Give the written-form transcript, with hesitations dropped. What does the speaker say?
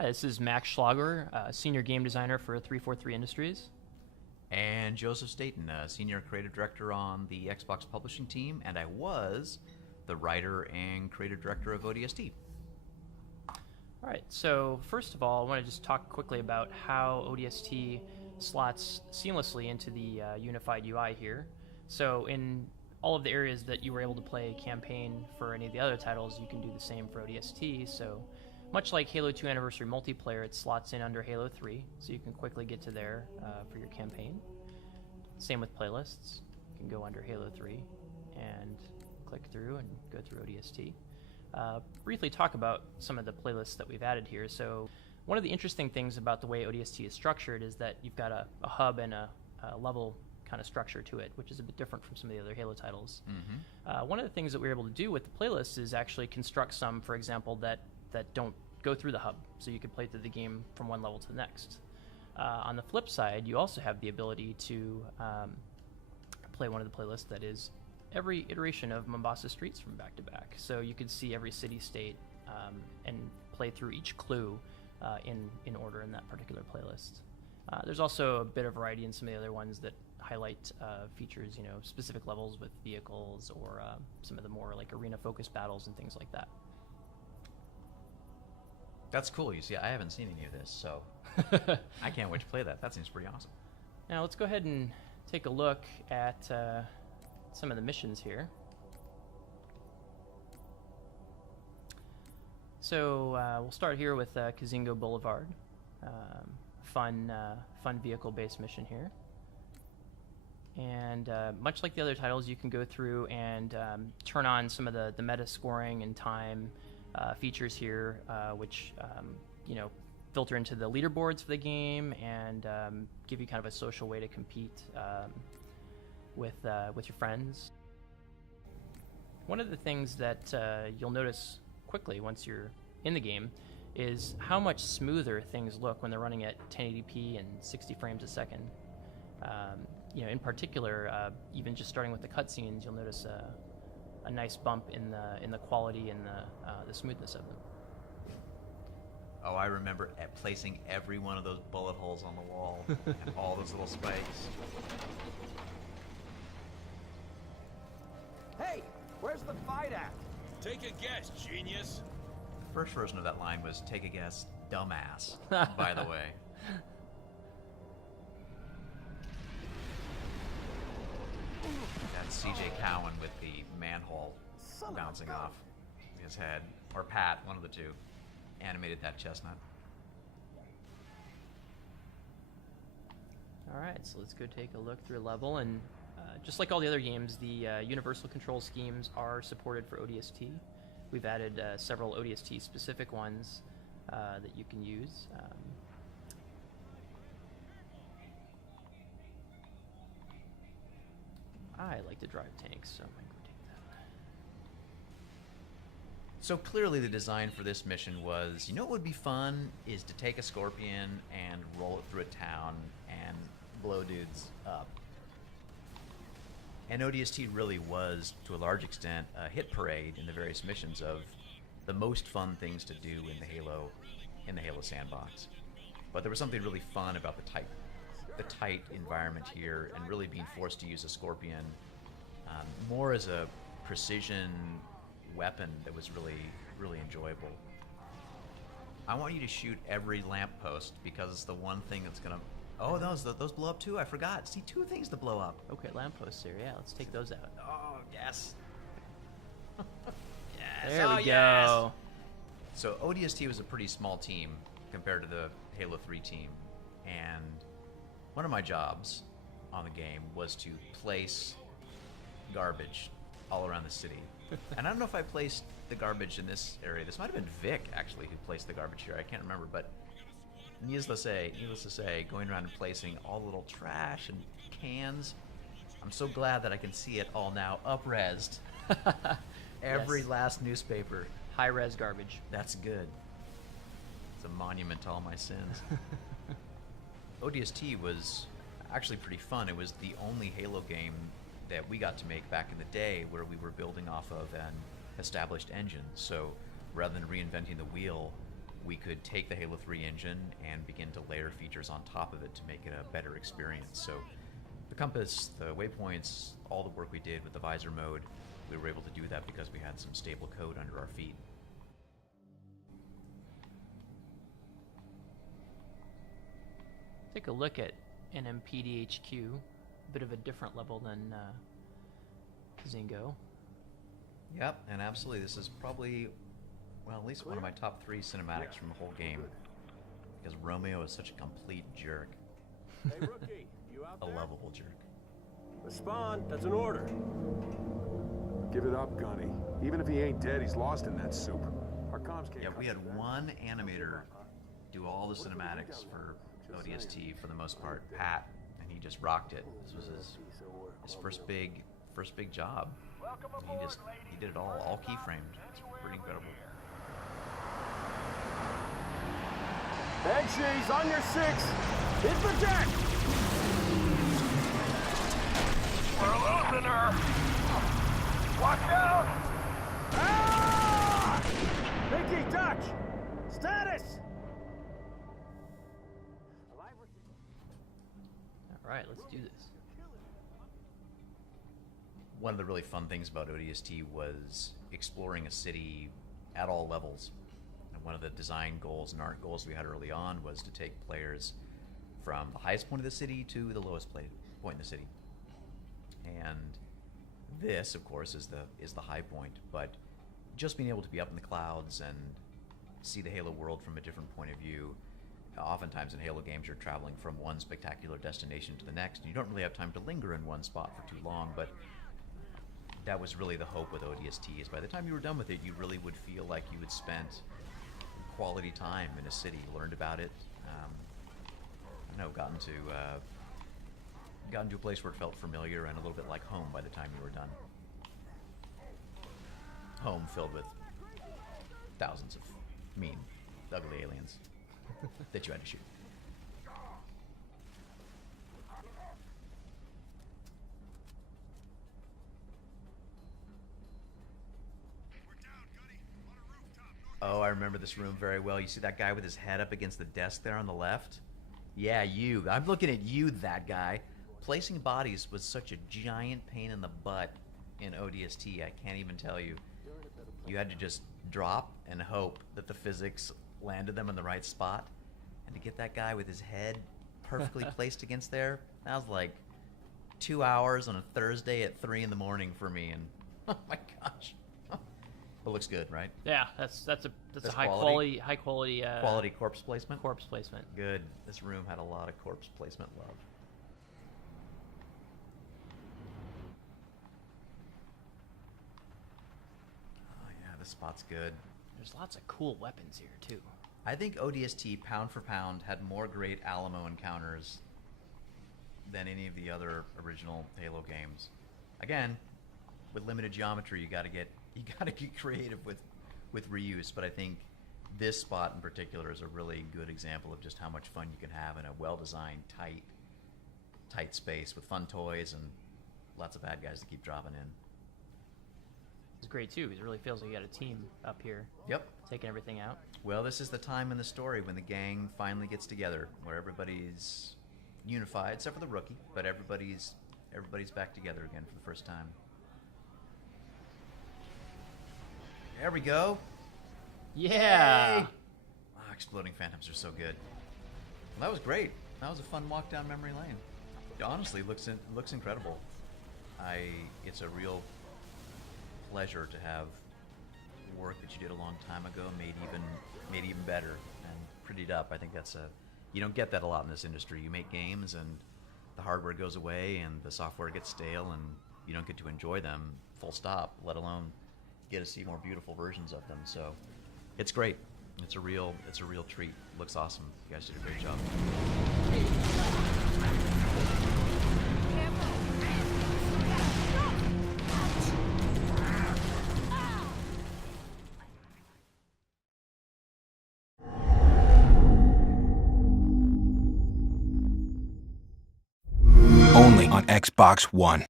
Hi, this is Max Schlager, Senior Game Designer for 343 Industries. And Joseph Staten, Senior Creative Director on the Xbox Publishing team, and I was the writer and creative director of ODST. All right, so first of all, I want to just talk quickly about how ODST slots seamlessly into the unified UI here. So in all of the areas that you were able to play campaign for any of the other titles, you can do the same for ODST. So much like Halo 2 Anniversary Multiplayer, it slots in under Halo 3, so you can quickly get to there for your campaign. Same with playlists. You can go under Halo 3 and click through and go through ODST. Briefly talk about some of the playlists that we've added here. So one of the interesting things about the way ODST is structured is that you've got a hub and a level kind of structure to it, which is a bit different from some of the other Halo titles. Mm-hmm. One of the things that we're able to do with the playlists is actually construct some, for example, that don't go through the hub, so you can play through the game from one level to the next. On the flip side, you also have the ability to play one of the playlists that is every iteration of Mombasa Streets from back to back. So you could see every city-state and play through each clue in order in that particular playlist. There's also a bit of variety in some of the other ones that highlight features, specific levels with vehicles or some of the more like arena-focused battles and things like that. That's cool. You see, I haven't seen any of this, so I can't wait to play that. That seems pretty awesome. Now let's go ahead and take a look at some of the missions here. So we'll start here with Kazingo Boulevard. Fun vehicle-based mission here. And much like the other titles, you can go through and turn on some of the meta scoring and time features here, which filter into the leaderboards for the game and give you kind of a social way to compete with your friends. One of the things that you'll notice quickly once you're in the game is how much smoother things look when they're running at 1080p and 60 frames a second. In particular, even just starting with the cutscenes, you'll notice a nice bump in the quality and the smoothness of them. Oh, I remember placing every one of those bullet holes on the wall and all those little spikes. Hey, where's the fight at? Take a guess, genius. The first version of that line was "Take a guess, dumbass." By the way. That's C.J. Cowan with the manhole bouncing off his head, or Pat, one of the two, animated that chestnut. All right, so let's go take a look through a level, and just like all the other games, the universal control schemes are supported for ODST. We've added several ODST-specific ones that you can use. I like to drive tanks, so I'm going to go take that. So clearly the design for this mission was, what would be fun is to take a Scorpion and roll it through a town and blow dudes up. And ODST really was, to a large extent, a hit parade in the various missions of the most fun things to do in the Halo sandbox. But there was something really fun about the tight environment here, and really being forced to use a Scorpion more as a precision weapon that was really, really enjoyable. I want you to shoot every lamppost because it's the one thing that's gonna. Oh, those blow up too. I forgot. See, two things to blow up. Okay, lampposts here. Yeah, let's take those out. Oh yes. Yes. There we yes. go. So ODST was a pretty small team compared to the Halo 3 team, and one of my jobs on the game was to place garbage all around the city. And I don't know if I placed the garbage in this area. This might have been Vic, actually, who placed the garbage here. I can't remember, but needless to say, going around and placing all the little trash and cans. I'm so glad that I can see it all now up-resed. Every last newspaper. High-res garbage. That's good. It's a monument to all my sins. ODST was actually pretty fun. It was the only Halo game that we got to make back in the day where we were building off of an established engine. So rather than reinventing the wheel, we could take the Halo 3 engine and begin to layer features on top of it to make it a better experience. So the compass, the waypoints, all the work we did with the visor mode, we were able to do that because we had some stable code under our feet. Take a look at NMPDHQ, a bit of a different level than Zingo. Yep, and absolutely, this is probably, well, at least one of my top 3 cinematics from the whole game. Because Romeo is such a complete jerk. Hey, rookie, you out A there? lovable jerk. Respond. That's an order. Give it up, Gunny. Even if he ain't dead, he's lost in that soup. Our comms can't. Yeah, we had one animator do all the cinematics for ODST for the most part, Pat, and he just rocked it. This was his first big job. He did it all keyframed. It's pretty incredible. Banshees on your 6. Hit the deck. We're losing her. Watch out. Ah! Mickey, Dutch. Status. All right, let's do this. One of the really fun things about ODST was exploring a city at all levels. And one of the design goals and art goals we had early on was to take players from the highest point of the city to the lowest point in the city. And this, of course, is the high point. But just being able to be up in the clouds and see the Halo world from a different point of view. Oftentimes in Halo games, you're traveling from one spectacular destination to the next, and you don't really have time to linger in one spot for too long. But that was really the hope with ODST, is by the time you were done with it, you really would feel like you had spent quality time in a city, learned about it, I don't know, gotten to a place where it felt familiar and a little bit like home by the time you were done. Home filled with thousands of mean, ugly aliens that you had to shoot. Oh, I remember this room very well. You see that guy with his head up against the desk there on the left? Yeah, you. I'm looking at you, that guy. Placing bodies was such a giant pain in the butt in ODST, I can't even tell you. You had to just drop and hope that the physics landed them in the right spot. And to get that guy with his head perfectly placed against there, that was like 2 hours on a Thursday at 3 in the morning for me. And oh my gosh. But looks good, right? Yeah, that's a high quality? quality Quality corpse placement? corpse placement. Good. This room had a lot of corpse placement love. Oh yeah, this spot's good. There's lots of cool weapons here too. I think ODST, pound for pound, had more great Alamo encounters than any of the other original Halo games. Again, with limited geometry, you gotta get creative with reuse, but I think this spot in particular is a really good example of just how much fun you can have in a well-designed, tight space with fun toys and lots of bad guys to keep dropping in. It's great too, because it really feels like you got a team up here. Yep. Taking everything out. Well, this is the time in the story when the gang finally gets together, where everybody's unified, except for the rookie, but everybody's back together again for the first time. There we go. Yeah. Yay! Ah, exploding phantoms are so good. Well, that was great. That was a fun walk down memory lane. It honestly looks incredible. It's a real pleasure to have work that you did a long time ago made even better and prettied up. I think you don't get that a lot in this industry. You make games and the hardware goes away and the software gets stale and you don't get to enjoy them full stop, let alone get to see more beautiful versions of them. So it's great. It's a real treat. It looks awesome. You guys did a great job. Only on Xbox One.